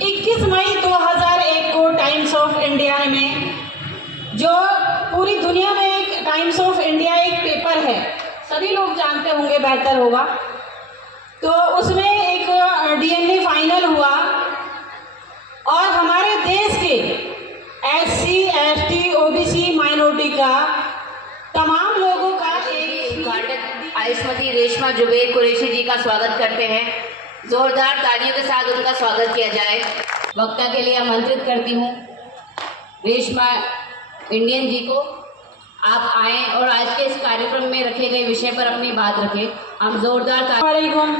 21 मई 2001 को times of India में, जो पूरी दुनिया में एक टाइम्स ऑफ इंडिया एक पेपर है, सभी लोग जानते होंगे, बेहतर होगा, तो उसमें एक डीएनए फाइनल हुआ और हमारे देश के SC, ST, OBC माइनॉरिटी का तमाम लोगों का एक आयुष्मती रेशमा जुबैर कुरैशी जी का स्वागत करते हैं। जोरदार तालियों के साथ उनका स्वागत किया जाए। वक्ता के लिए आमंत्रित करती हूँ रेशमा इंडियन जी को। आप आएँ और आज के इस कार्यक्रम में रखे गए विषय पर अपनी बात रखें। हम जोरदार वालेकुम,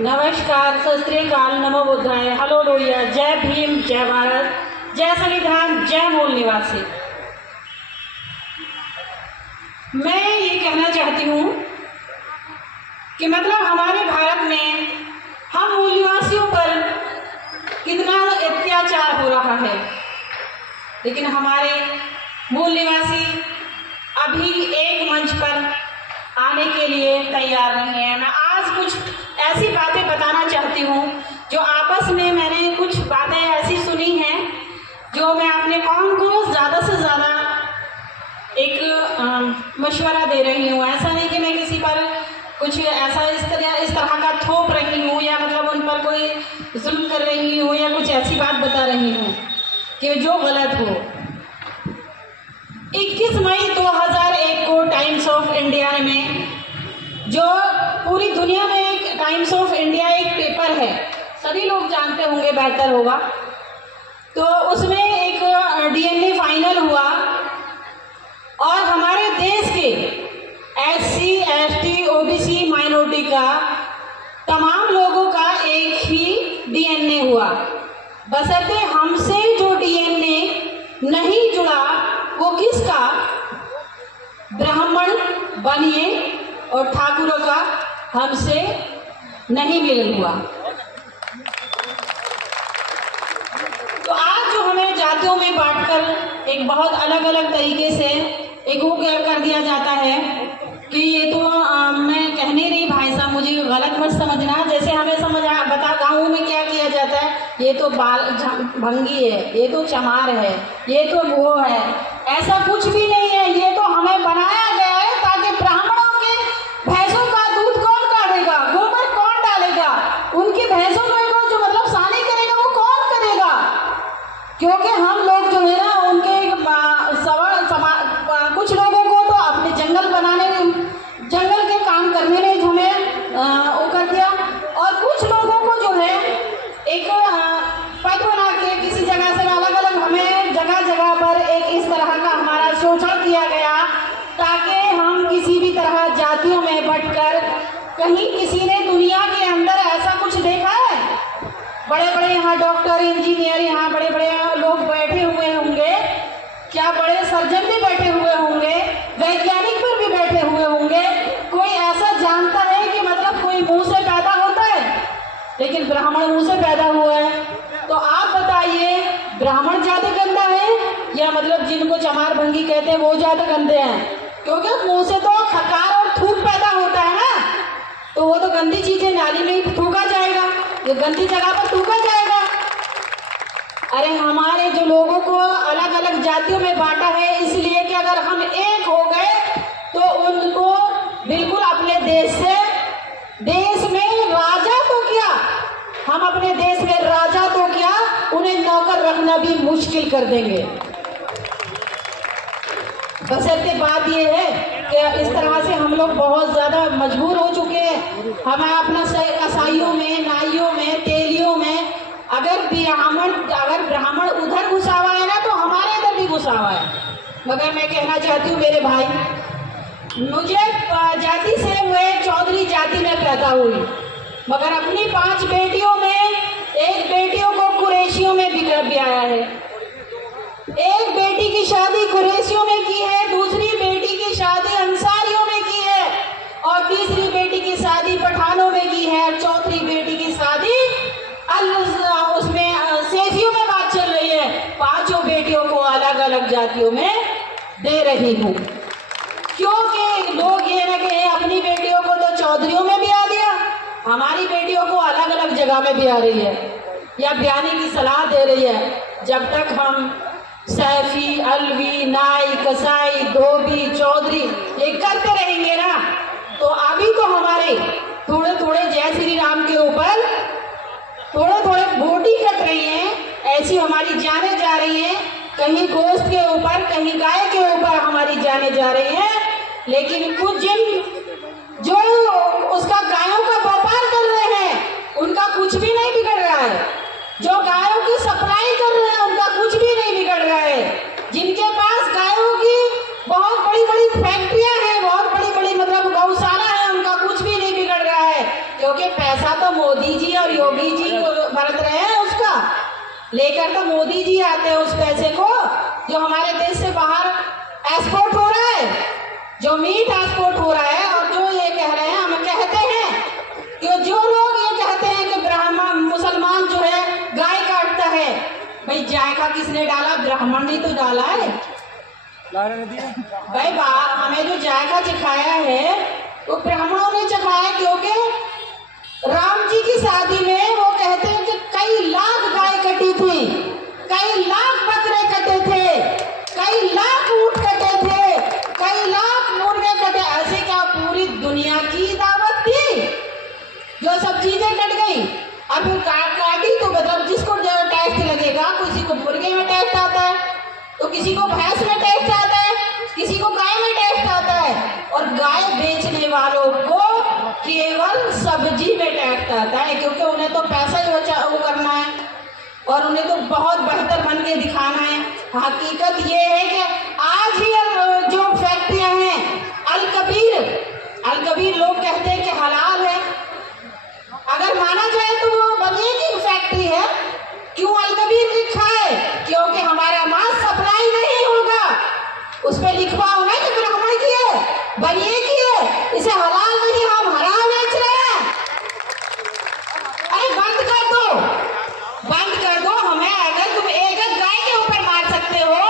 नमस्कार, सत श्री अकाल, नमो बुद्धाय, हेलो लोहिया, जय भीम, जय भारत, जय संविधान, जय मूल निवासी। मैं ये कहना चाहती हूँ कि मतलब हमारे भारत में हम मूल निवासियों पर कितना अत्याचार हो रहा है, लेकिन हमारे मूल निवासी अभी एक मंच पर आने के लिए तैयार नहीं है। मैं आज कुछ ऐसी बातें बताना चाहती हूँ जो आपस में मैंने कुछ बातें ऐसी सुनी हैं जो मैं अपने कौम को ज़्यादा से ज़्यादा एक मशवरा दे रही हूँ। ऐसा नहीं कि मैं किसी पर कुछ ऐसा इस तरह का थोप रही हूँ या मतलब उन पर कोई जुल्म कर रही हूँ या कुछ ऐसी बात बता रही हूँ कि जो गलत हो। 21 मई 2001 को टाइम्स ऑफ इंडिया में, जो पूरी दुनिया में एक टाइम्स ऑफ इंडिया एक पेपर है, सभी लोग जानते होंगे, बेहतर होगा, तो उसमें एक डीएनए फाइनल हुआ और हमारे देश के SC, ST, OBC माइनॉरिटी का तमाम लोगों का एक ही डीएनए हुआ। बशर्ते हमसे जो डीएनए नहीं जुड़ा वो किसका, ब्राह्मण बनिए और ठाकुरों का हमसे नहीं मिलन हुआ। तो आज जो हमें जातियों में बांटकर एक बहुत अलग अलग तरीके से एक वो कर दिया जाता है कि ये तो मैं कह नहीं रही भाई साहब, मुझे गलत मत समझना। जैसे हमें बता गाँव में क्या किया जाता है, ये तो भंगी है, ये तो चमार है, ये तो वो है। ऐसा कुछ भी नहीं है। ये तो हमें बनाया गया है ताकि ब्राह्मणों के भैंसों का दूध कौन काटेगा, गोबर कौन डालेगा, उनकी भैंसों में को जो मतलब सानी करेगा वो कौन करेगा। क्योंकि हम लोग जो है ना उनके कुछ लोगों को तो अपने जंगल बनाने में, जंगल के काम करने में हमें वो कर दिया, और कुछ लोगों को जो है एक पद बना के किसी जगह से अलग अलग हमें जगह जगह पर एक इस तरह का हमारा शोषण किया गया ताकि हम किसी भी तरह जातियों में बंटकर, कहीं किसी ने दुनिया के अंदर ऐसा कुछ देखा है? बड़े बड़े यहाँ डॉक्टर, इंजीनियर, यहाँ बड़े बड़े लोग बैठे हुए होंगे, क्या बड़े सर्जन भी बैठे हुए होंगे, वैज्ञानिक पर भी बैठे हुए होंगे, कोई ऐसा जानता है कि मतलब कोई मुंह से पैदा होता है, लेकिन ब्राह्मण मुंह से पैदा हुआ है। तो आप बताइए, ब्राह्मण ज्यादा गंदा है या मतलब जिनको चमार भंगी कहते हैं वो ज्यादा गंदे हैं? क्योंकि मुंह से तो खकार और थूक पैदा होता है ना, तो वो तो गंदी चीजें नाली में ही थूका जाएगा, ये गंदी जगह पर थूका जाएगा। अरे हमारे जो लोगों को अलग अलग जातियों में बांटा है इसलिए कि अगर हम एक हो गए तो उनको बिल्कुल अपने देश से, देश में राजा तो क्या, हम अपने देश में राजा तो क्या, उन्हें नौकर रखना भी मुश्किल कर देंगे। बशर्ते बात ये है कि इस तरह से हम लोग बहुत ज़्यादा मजबूर हो चुके हैं। हमें अपना कसाईयों में, नाइयों में, तेलियों में अगर ब्राह्मण उधर घुसा हुआ है ना तो हमारे इधर भी घुसा हुआ है। मगर मैं कहना चाहती हूँ मेरे भाई, मुझे जाति से हुए चौधरी जाति में पैदा हुई, मगर अपनी 5 बेटियों में एक बेटियों को कुरैशियों में ब्याया है। एक बेटी की शादी कुरैशियों में की है, दूसरी बेटी की शादी अंसारियों में की है, और तीसरी बेटी की शादी पठानों में की है, और चौथी बेटी की शादी उसमें सेफियों में बात चल रही है। 5 बेटियों को अलग अलग जातियों में दे रही हूँ, क्योंकि लोग ये न कहें अपनी बेटियों को तो चौधरियों में ब्याह दिया, हमारी बेटियों को अलग अलग जगह में ब्याह रही है। या बयानी की सलाह दे रही है। जब तक हम सैफी, अलवी, नाई, कसाई, धोबी, चौधरी ये करते रहेंगे ना, तो अभी तो हमारे थोड़े थोड़े जय श्री राम के ऊपर थोड़े थोड़े बॉडी कट रही हैं, ऐसी हमारी जानें जा रही हैं। कहीं गोश्त के ऊपर, कहीं गाय के ऊपर हमारी जानें जा रही हैं। लेकिन कुछ जिन जो उसका गायों का व्यापार कर रहे हैं उनका कुछ भी नहीं बिगड़ रहा है। जो गायों की सप्लाई कर रहे हैं उनका कुछ भी नहीं बिगड़ रहा है। जिनके पास गायों की बहुत बड़ी बड़ी फैक्ट्रियां हैं, बहुत बड़ी बड़ी मतलब गौशाला है, उनका कुछ भी नहीं बिगड़ रहा है। क्योंकि पैसा तो मोदी जी और योगी जी बरत रहे हैं, उसका लेकर तो मोदी जी आते हैं उस पैसे को जो हमारे देश से बाहर एक्सपोर्ट हो रहा है, जो मीट एक्सपोर्ट हो रहा है। और जो ये कह रहे हैं, हम कहते हैं कि जो लोग ये कहते हैं कि ब्राह्मण मुसलमान जो है गाय काटता है, भाई जायका किसने डाला? ब्राह्मण ने तो डाला है भाई। हमें जो जायका चखाया है वो ब्राह्मणों ने चखाया, क्योंकि राम जी की शादी में वो कहते हैं कि कई लाख गाय कटी थी, कई लाख बकरे कटे थे, कई लाख ऊंट कटे थे, कई लाख मुर्गे कटे। ऐसे क्या पूरी दुनिया की दावत थी जो सब चीजें कट गई। अब काटी तो मतलब जिसको टैक्स लगेगा, किसी को मुर्गे में टैक्स आता है, तो किसी को भैंस में टैक्स आता है, किसी को गाय में टैक्स आता है, और गाय बेचने वालों को केवल सब्जी में टैक्स आता है, क्योंकि उन्हें तो पैसा ही वो करना है और उन्हें तो बहुत बेहतर बन के दिखाना है। हकीकत ये है कि आज ही जो फैक्ट्रियां हैं, अल कबीर लोग कहते हैं कि हलाल है, अगर माना जाए तो वो बनिए की फैक्ट्री है। क्यों अल कबीर लिखा है? क्योंकि हमारा मांस सप्लाई नहीं होगा, उस पर लिखवा होगा कि ब्राह्मण की है, बनिए की है, इसे हलाल नहीं, हम हराम बेच रहे हैं। अरे बंद कर दो, बंद कर दो। हमें अगर तुम एक गाय के ऊपर मार सकते हो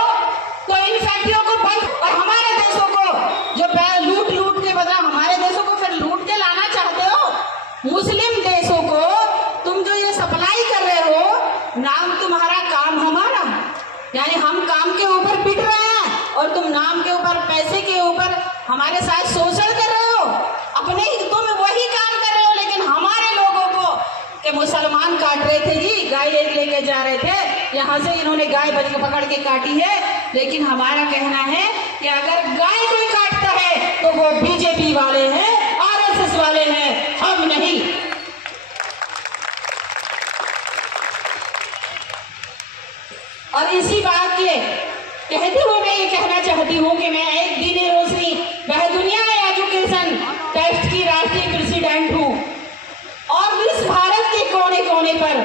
तो इन फैक्ट्रियों को बंद, और हमारे देशों को जो लूट के बदला हमारे देशों को फिर लूट के लाना चाहते हो। मुस्लिम देशों को तुम जो ये सप्लाई कर रहे हो, नाम तुम्हारा काम हमारा, यानी हम काम के ऊपर पिट रहे हैं और तुम नाम के ऊपर, पैसे के ऊपर हमारे साथ शोषण कर रहे हो। अपने हितों में वही काम कर रहे हो, लेकिन हमारे लोगों को कि मुसलमान काट रहे थे जी, गाय एक लेके जा रहे थे, यहाँ से इन्होंने गाय पकड़ के काटी है। लेकिन हमारा कहना है कि अगर गाय कोई काटता है तो वो बीजेपी वाले हैं, आरएसएस वाले हैं, हम नहीं। और इसी बात के कहते हुए मैं ये कहना चाहती हूँ कि मैं एक दीनी रोशनी वह दुनिया एजुकेशन ट्रस्ट की राष्ट्रीय प्रेसिडेंट हूँ, और इस भारत के कोने कोने पर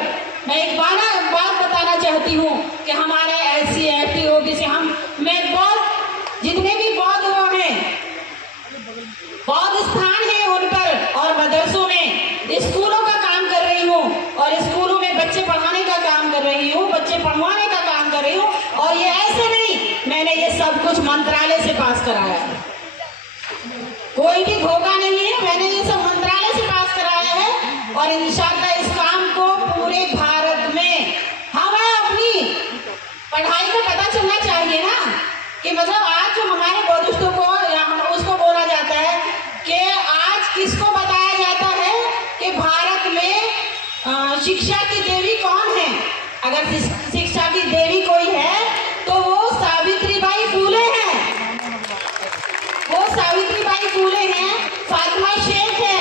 मैं एक बात बताना चाहती हूँ कि हमारे SC ST OBC मैं बौद्ध, जितने भी बौद्ध वो हैं, बौद्ध स्थान है उन पर और मदरसों में स्कूलों का काम कर रही हूँ, और स्कूलों में बच्चे पढ़ाने का काम कर रही हूँ, बच्चे पढ़वाने का काम कर रही हूँ। और ये ऐसे नहीं, मैंने ये सब कुछ मंत्रालय से पास कराया है, कोई भी धोखा नहीं है, मैंने ये सब मंत्रालय से पास कराया है। और इंशाअल्लाह इस काम को पूरे भारत में हमें अपनी पढ़ाई का पता चलना चाहिए ना, कि मतलब आज जो हमारे बौद्धिस्टों को उसको बोला जाता है कि आज किसको बताया जाता है कि भारत में शिक्षा की देवी कौन है। अगर शिक्षा की देवी कोई है तो वो सावित्रीबाई फूले हैं, वो सावित्रीबाई फूले हैं, फातिमा शेख है।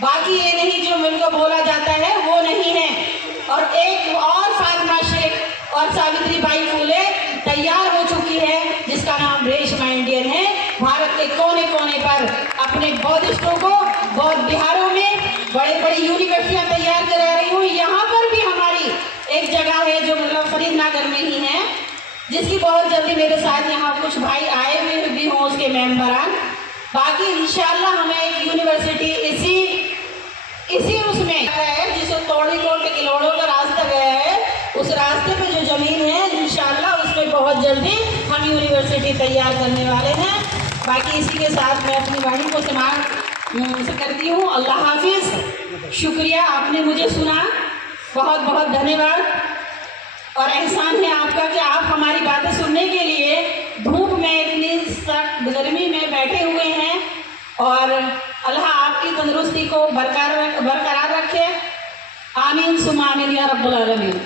बाकी ये नहीं जो उनको बोला जाता है वो नहीं है। और एक और फातिमा शेख और सावित्रीबाई फूले तैयार हो चुकी है, जिसका नाम रेशमा इंडियन है। भारत के कोने कोने पर अपने बौद्धिस्टों को बौद्ध बिहारों में बड़े बड़ी यूनिवर्सिटियां तैयार करा रही हूँ। यहाँ पर भी हमारी एक जगह है जो मतलब फरीदनगर में ही है, जिसकी बहुत जल्दी मेरे साथ यहाँ कुछ भाई आए हुए भी हों उसके मेंबरान। बाकी इंशाल्लाह हमें एक यूनिवर्सिटी इसी उसमें है, जिसको तोड़ी के किलोड़ों का रास्ता गया है, उस रास्ते पे जो जमीन है इंशाल्लाह उसमें बहुत जल्दी हम यूनिवर्सिटी तैयार करने वाले हैं। बाकी इसी के साथ मैं अपनी वाणी को समाप्त करती हूँ। अल्लाह हाफिज। शुक्रिया, आपने मुझे सुना बहुत बहुत धन्यवाद और एहसान है आपका कि आप हमारी बातें सुनने के लिए धूप में इतनी सख्त गर्मी में बैठे हुए हैं और अल्लाह आपकी तंदुरुस्ती को बरकरार रखे। आमीन सुम्मा आमीन या रब्बुल आलमीन।